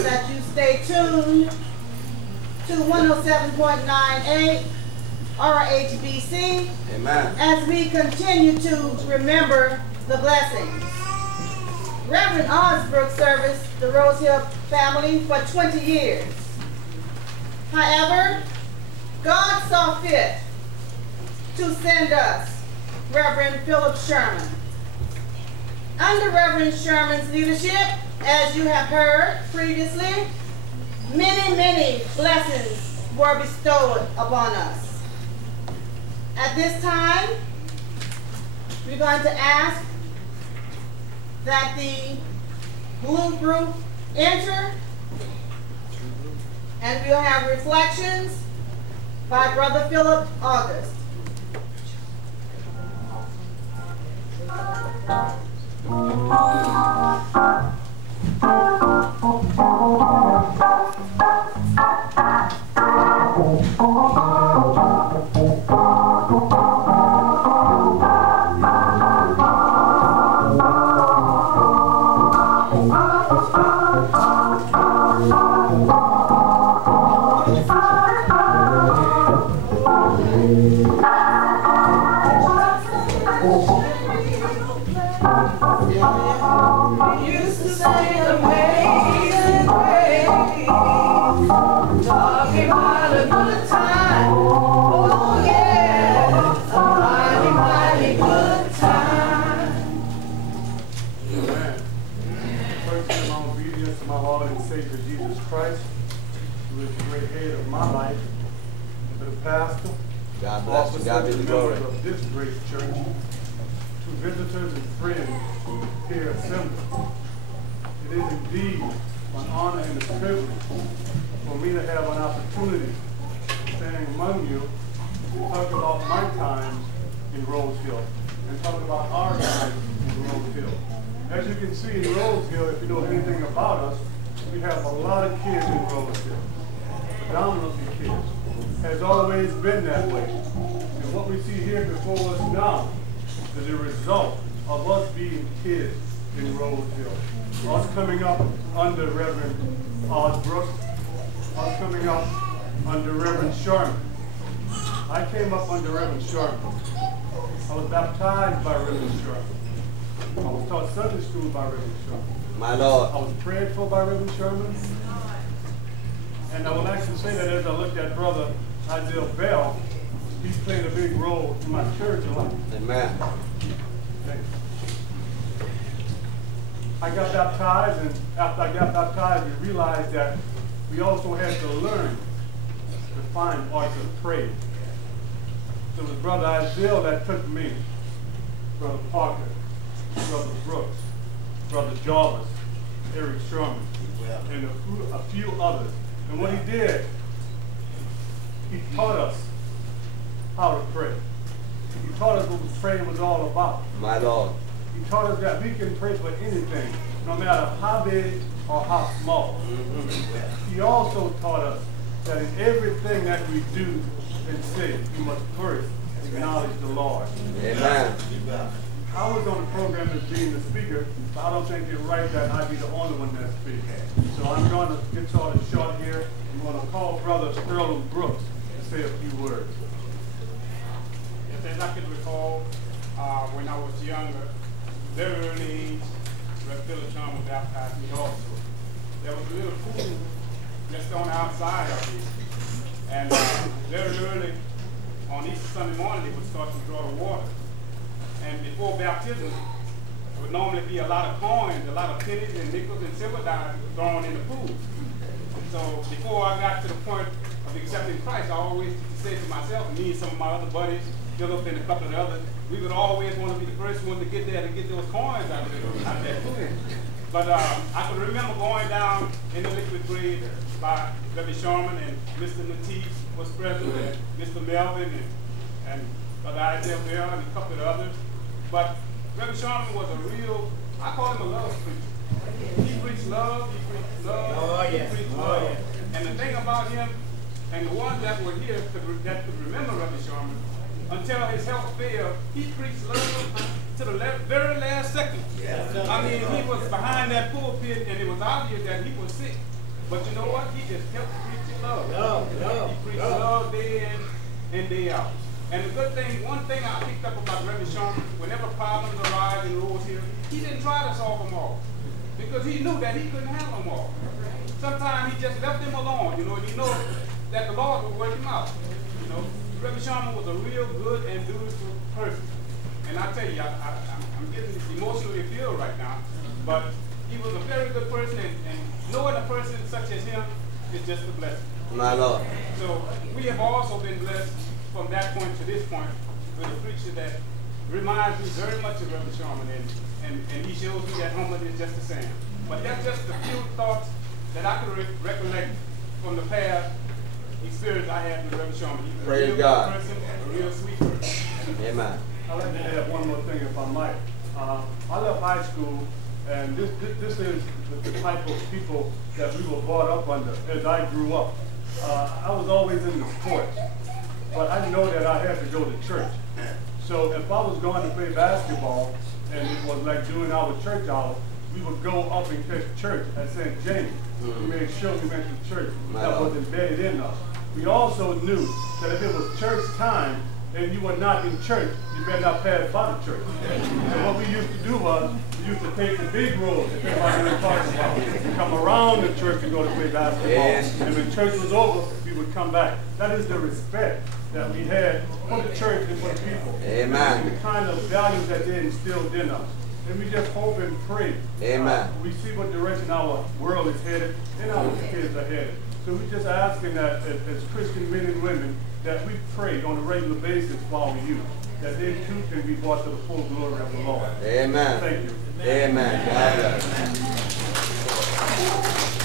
ask that you stay tuned to 107.98 RHBC. Amen. As we continue to remember the blessings. Reverend Osbrook serviced the Rose Hill family for 20 years. However, God saw fit to send us Reverend Phillip Sherman. Under Reverend Sherman's leadership, as you have heard previously, many blessings were bestowed upon us. At this time, we're going to ask that the blue group enter, and we'll have reflections by Brother Phillip August. God bless you. God be the glory. Of this great church, to visitors and friends here assembled, it is indeed an honor and a privilege for me to have an opportunity standing among you to talk about my time in Rose Hill and talk about our time in Rose Hill. As you can see in Rose Hill, if you know anything about us, we have a lot of kids in Rose Hill, predominantly kids. Has always been that way. And what we see here before us now is a result of us being kids in Rose Hill. Us coming up under Reverend Osbrook, us coming up under Reverend Sherman. I came up under Reverend Sherman. I was baptized by Reverend Sherman. I was taught Sunday school by Reverend Sherman. My Lord. I was prayed for by Reverend Sherman. And I will actually say that as I looked at Brother Isaiah Bell, he's played a big role in my spiritual life. Amen. Thanks. I got baptized, and after I got baptized, we realized that we also had to learn to find arts of praise. So it was Brother Isaiah that took me, Brother Parker, Brother Brooks, Brother Jarvis, Eric Sherman, and a few others. And what he did, he taught us how to pray. He taught us what praying was all about. My Lord. He taught us that we can pray for anything, no matter how big or how small. He also taught us that in everything that we do and say, we must first acknowledge the Lord. Amen. I was on the program as being the speaker, but I don't think it's right that I be the only one that speaks. So I'm going to get started short here. I'm going to call Brother Sterling Brooks to say a few words. Yes, as I can recall, when I was younger, very early age, Reverend Phillip Sherman baptized me also. There was a little pool just on the outside of it. And very early on Easter Sunday morning, they would start to draw the water. And before baptism, there would normally be a lot of coins, a lot of pennies and nickels and silver dimes thrown in the pool. So before I got to the point of accepting Christ, I always said to myself, and me and some of my other buddies, Phillip and a couple of the others, we would always want to be the first one to get there to get those coins out of that pool. But I can remember going down in the liquid grade by Reverend Sherman, and Mr. Lateef was present, and Mr. Melvin, and Brother Isaiah Bell, and a couple of others. But Reverend Sherman was a real, I call him a love preacher. He preached love, he preached love, he preached love. And the thing about him, and the ones that were here that could remember Reverend Sherman, until his health failed, he preached love to the very last second. I mean, he was behind that pulpit, and it was obvious that he was sick. But you know what? He just kept preaching love. He preached love day in and day out. And the good thing, one thing I picked up about Reverend Sherman, whenever problems arise in Rose Hill, he didn't try to solve them all. Because he knew that he couldn't handle them all. Sometimes he just left them alone, you know, and he knows that the Lord will work him out. You know, Reverend Sherman was a real good and dutiful person. And I tell you, I'm getting emotionally filled right now, but he was a very good person, and knowing a person such as him is just a blessing. My Lord. So we have also been blessed from that point to this point with a preacher that reminds me very much of Reverend Sherman, and he shows me that Homer is just the same. But that's just a few thoughts that I can recollect from the past experience I had with Reverend Sherman. He was a real good person, a real sweet person. Amen. I'd like to add one more thing if I might. I left high school, and this is the type of people that we were brought up under as I grew up. I was always into sports, but I know that I had to go to church. So if I was going to play basketball, and it was like during our church hours, we would go up and catch church at St. James. We made sure we went to church. That was embedded in us. We also knew that if it was church time, and you were not in church, you better not pass by the church. And what we used to do was, we used to take the big road that everybody was talking about, come around the church and go to play basketball. Yes. And when church was over, we would come back. That is the respect that we had for the church and for the people. Amen. And the kind of values that they instilled in us. And we just hope and pray. Amen. We see what direction our world is headed and our kids are headed. So we're just asking that as Christian men and women, that we pray on a regular basis for our youth, that they too can be brought to the full glory of the Lord. Amen. Thank you. Amen. God bless.